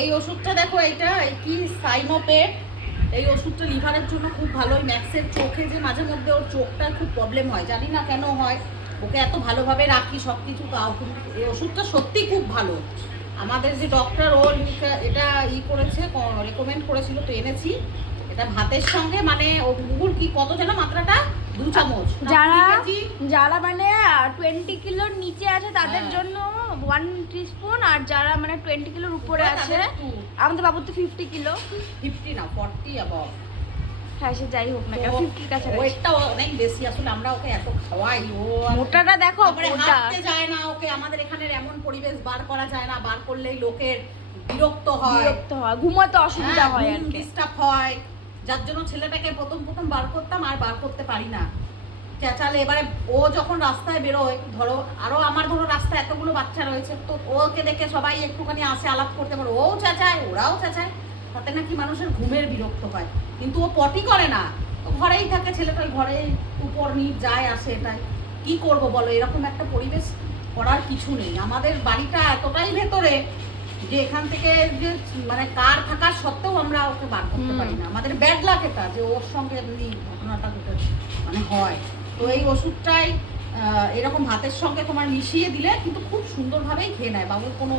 এই ওষুধটা দেখো এইটা এই কি সাইনোপেট এই ওষুধটা লিভারের জন্য খুব ভালো। ওই ম্যাক্সের চোখে যে মাঝে মধ্যে ওর চোখটা খুব প্রবলেম হয় জানি না কেন হয়। ওকে এত ভালোভাবে রাখি সব কিছু তাও এই ওষুধটা সত্যি খুব ভালো। আমাদের যে ডক্টর ও এটা ই করেছে রেকমেন্ড করেছিল তো এনেছি। এটা ভাতের সঙ্গে মানে ও গুগুল কি কত যেন মাত্রাটা? দু চামচ। যারা? যারা মানে টোয়েন্টি কিলোর নিচে আছে তাদের হ্যাঁ। জন্য ওয়ান টিস্পুন আর যারা মানে টোয়েন্টি কিলোর উপরে আছে আমাদের বাবুর তো ফিফটি কিলো। 50 না 40 above হ্যাঁ সে যাই হোক না ফিফটির কাছাকাছি। ওয়েটটা অনেক বেশি আসলে আমরা ওকে এত খাওয়াই ও মোটাটা দেখো হাঁটতে যায় না ওকে আমাদের এখানের এমন পরিবেশ বার করা যায় না বার করলেই লোকের বিরক্ত হয়। বিরক্ত হয় ঘুমোতে অসুবিধা হয় আর কি। ডিস্টার্ব হয়। যার জন্য ছেলেটাকে প্রথম প্রথম বার করতাম আর বার করতে পারি না। চেঁচালে এবারে ও যখন রাস্তায় বেরোয় ধরো আরও আমার ধরো রাস্তায় এতগুলো বাচ্চা রয়েছে তো ওকে দেখে সবাই একটুখানি আসে আলাপ করতে পারে। ওও চেঁচায় ওরাও চেঁচায়। তাতে নাকি মানুষের ঘুমের বিরক্ত হয়। কিন্তু ও পটি করে না। ঘরেই থাকে ছেলেটা ঘরে উপর নিচ যায় আসে এটাই। কি করব বলো এরকম একটা পরিবেশ করার কিছু নেই। আমাদের বাড়িটা এতটাই ভেতরে যে এখান থেকে যে মানে কার থাকার সত্ত্বেও আমরা ওকে বার করতে পারি না। আমাদের ব্যাড লাগ এটা যে ওর সঙ্গে এমনি ঘটনাটা ঘটে মানে হয়। তো এই ওষুধটাই এরকম ভাতের সঙ্গে তোমার মিশিয়ে দিলে কিন্তু খুব সুন্দরভাবেই খেয়ে নেয় বাবুর কোনো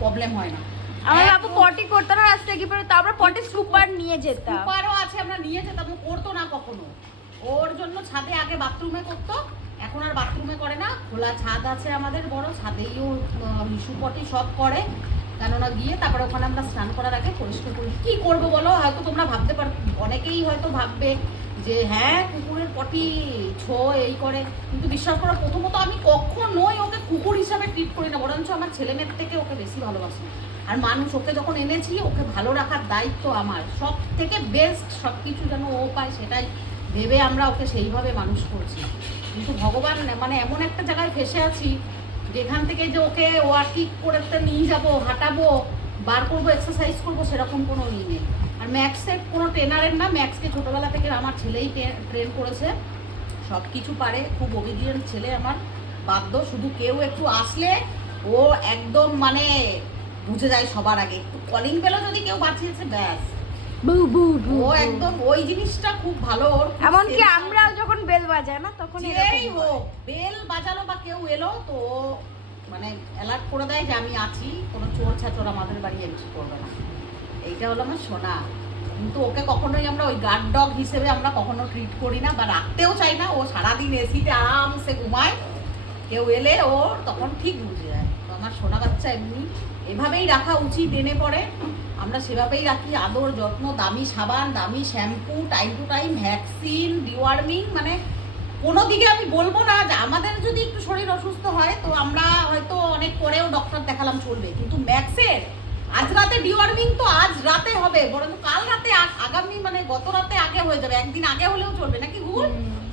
প্রবলেম হয় না। আমার বাবু পটি করতো না রাস্তা কি পরে তারপর পটি সুপার নিয়ে যেতাম। সুপারও আছে আমরা নিয়ে যেতাম ও করতো না কখনো। ওর জন্য ছাদে আগে বাথরুমে করতো এখন আর বাথরুমে করে না। খোলা ছাদ আছে আমাদের বড় ছাদেই ও হিসু পটি সব করে। কেননা গিয়ে তারপরে ওখানে আমরা স্নান করার আগে পরিষ্কার করি। কি করব বলো? হয়তো তোমরা ভাবতে পার অনেকেই হয়তো ভাববে যে হ্যাঁ কুকুরের পটি ছো এই করে। কিন্তু বিশ্বাস করো, প্রথমত আমি কখনোই ওকে কুকুর হিসাবে ট্রিট করি না, বরঞ্চ আমার ছেলেমেয়ের থেকে ওকে বেশি ভালোবাসি। আর মানুষ ওকে যখন এনেছি, ওকে ভালো রাখার দায়িত্ব আমার। সব থেকে বেস্ট সব কিছু যেন ও পায়, সেটাই ভেবে আমরা ওকে সেইভাবে মানুষ করছি। কিন্তু ভগবান মানে এমন একটা জায়গায় ফেসে আছি, যেখান থেকে যে ওকে ওয়ার্কিং করে নিয়ে যাব, হাঁটাবো, বার করব এক্সারসাইজ করব, সেরকম কোনো ই নেই। আর ম্যাক্সের কোনো ট্রেনারের না ম্যাক্সকে ছোটোবেলা থেকে আমার ছেলেই ট্রেন করেছে। সব কিছু পারে খুব অবিডিয়েন্ট ছেলে আমার বাধ্য শুধু কেউ একটু আসলে ও একদম মানে বুঝে যায় সবার আগে। একটু কলিং বেলও যদি কেউ বাঁচিয়েছে ব্যাস। ও একদম ওই জিনিসটা খুব ভালো ওর এমনকি আমরাও যখন বেল বাজাই না তখন হয়। হোক বেল বাজালো বা কেউ এলো তো ও মানে অ্যালার্ট করে দেয় যে আমি আছি কোনো চোর ছাচোর আমাদের বাড়ি এন্ট্রি করবে না। এইটা হলো আমার সোনা। কিন্তু ওকে কখনোই আমরা ওই গার্ড ডগ হিসেবে আমরা কখনো ট্রিট করি না বা রাখতেও চাই না। ও সারাদিন এসিতে আরামসে ঘুমায়। কেউ এলে ও তখন ঠিক বুঝে যায়। তো আমার সোনা বাচ্চা এমনি। এভাবেই রাখা উচিত, এনে পড়ে আমরা সেভাবেই রাখি। আদর, যত্ন, দামি সাবান, দামি shampoo time to time vaccine deworming মানে কোনো দিকে আমি বলব না যে আমাদের যদি একটু শরীর অসুস্থ হয়, তো আমরা হয়তো অনেক পরেও ডক্টর দেখালাম চলবে। কিন্তু ম্যাক্সের আজ রাতে ডিওয়ার্মিং তো আজ রাতে হবে বরঞ্চ কাল রাতে আগামী মানে গত রাতে আগে হয়ে যাবে একদিন আগে হলেও চলবে নাকি ভুল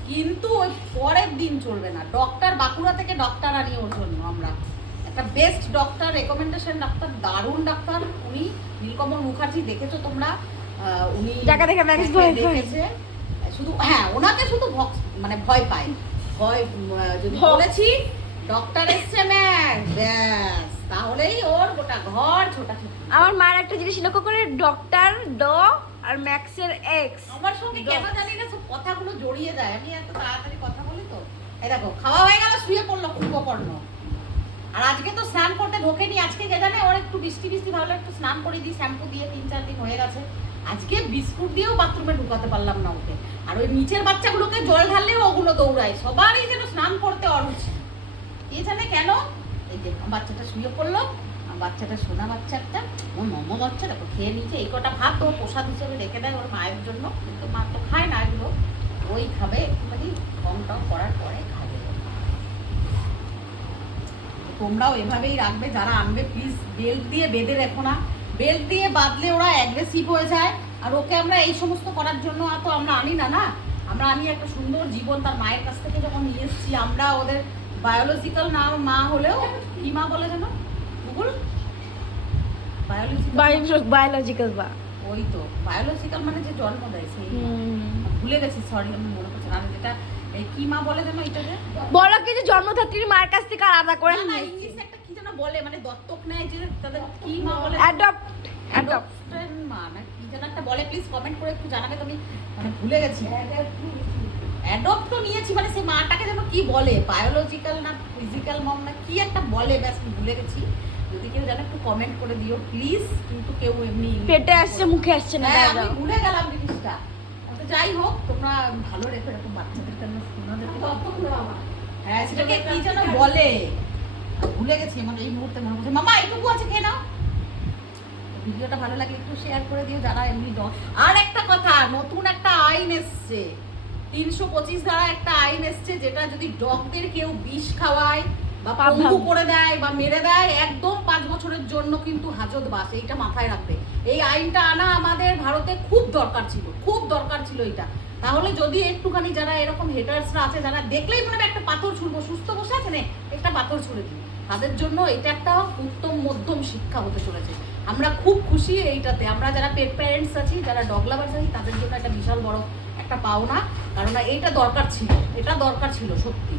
কিন্তু ওই পরের দিন চলবে না। ডক্টর বাঁকুড়া থেকে ডক্টর আনি ওর জন্য আমরা। একটা বেস্ট ডক্টর রেকমেন্ডেশন ডাক্তার দারুণ ডাক্তার উনি নীলকমল মুখার্জি দেখেছ তোমরা? উনি যাকে দেখে ম্যাক্স দেখেছে। শুধু হ্যাঁ ওনাকে শুধু মানে ভয় পায়। ভয় যদি বলেছি ডক্টর এসছে ম্যাক্স ব্যাস। তাহলেই ওর গোটা ঘর ছোটাছুটি। আমার মার একটা জিনিস লক্ষ্য করে ডক্টর ড আর ম্যাক্সের এক্স আমার সঙ্গে কেন জানি না সব কথাগুলো জড়িয়ে যায়। আমি এত তাড়াতাড়ি কথা বলি তো। এই দেখো খাওয়া হয়ে গেল শুয়ে পড়ল কুম্ভকর্ণ। আর আজকে তো স্নান করতে ঢোকেনি আজকে কে জানে? ওর একটু বৃষ্টি বৃষ্টি ভালো একটু স্নান করে দিই শ্যাম্পু দিয়ে তিন চার দিন হয়ে গেছে। আজকে বিস্কুট দিয়েও বাথরুমে ঢুকাতে পারলাম না ওকে। আর ওই নিচের বাচ্চাগুলোকে জল ঢাললেও ওগুলো দৌড়ায়। সবারই যেন স্নান করতে অরুচি। কে জানে কেন? এই যে বাচ্চাটা শুয়ে পড়ল বাচ্চাটা সোনা বাচ্চা একটা ওর মমো বাচ্চা, দেখো, খেয়ে নিচ্ছে এই কটা ভাত ও প্রসাদ হিসেবে রেখে দেয় ওর মায়ের জন্য, কিন্তু মা তো খায় না এগুলো। ওই খাবে, একটুখানি কম টম করার পরে খাবে। তোমরাও এভাবেই রাখবে, যারা আনবে প্লিজ বেল্ট দিয়ে বেঁধে রেখো না। বেল্ট দিয়ে বাঁধলে ওরা অ্যাগ্রেসিভ হয়ে যায়। আর ওকে আমরা এই সমস্ত করার জন্য তো আমরা আনি না না? আমরা আনি একটা সুন্দর জীবন তার মায়ের কাছ থেকে যখন নিয়ে এসেছি, আমরা ওদের বায়োলজিক্যাল না মা হলেও কি মা বলে যেন? গুগল? বায়োলজিক্যাল বায়োলজিক্যাল বা ওই তো বায়োলজিক্যাল মানে যে জন্ম দেয় সেই। ভুলে গেছি সরি আমি মনে করছি আমি যেটা এই কি মা বলে যেন এটাকে? বলো কি যে জন্মদাত্রীর মার কাছ থেকে আলাদা করে না ইংলিশে একটা কি যেন বলে মানে দত্তক নেয় যে তাদের কি মা বলে অ্যাডপ্ট অ্যাডপশন মা না কি যেন একটা বলে প্লিজ কমেন্ট করে একটু জানাবে তুমি। মানে ভুলে গেছি। অ্যাডপ্ট তো নিয়েছি মানে সেই মাটাকে যেন কি বলে বায়োলজিক্যাল না ফিজিক্যাল মম না কি একটা বলে ব্যাস ভুলে গেছি। যদি কেউ জানে একটু কমেন্ট করে দিও প্লিজ কিন্তু কেউ এমনি পেটে আসছে মুখে আসছে না হ্যাঁ আমি ভুলে গেলাম জিনিসটা। তো যাই হোক তোমরা ভালো রেখো এরকম বাচ্চাদের জন্য হ্যাঁ সেটাকে কি যেন বলে। ভুলে গেছি মানে এই মুহূর্তে মনে পড়ছে। মামা এইটুকু আছে খেয়ে নাও। ভিডিওটা ভালো লাগে একটু শেয়ার করে দিও যারা এমনি আর একটা কথা নতুন একটা আইন এসছে। তিনশো পঁচিশ ধারা একটা আইন এসছে যেটা যদি ডগদের কেউ বিষ খাওয়ায় বা পঙ্গু করে দেয় বা মেরে দেয় একদম পাঁচ বছরের জন্য কিন্তু হাজত বাস এইটা মাথায় রাখবে। এই আইনটা আনা আমাদের ভারতে খুব দরকার ছিল খুব দরকার ছিল এটা। তাহলে যদি একটুখানি যারা এরকম হেটার্সরা আছে যারা দেখলেই মনে হবে একটা পাথর ছুড়বো সুস্থ বসে আছে না একটা পাথর ছুড়ে দিই তাদের জন্য এটা একটা উত্তম মধ্যম শিক্ষা হতে চলেছে। আমরা খুব খুশি এইটাতে। আমরা যারা পেট প্যারেন্টস আছি যারা ডগ লাভার্স আছি তাদের জন্য একটা বিশাল বড় একটা পাওনা। কারণ এটা দরকার ছিল এটা দরকার ছিল সত্যি।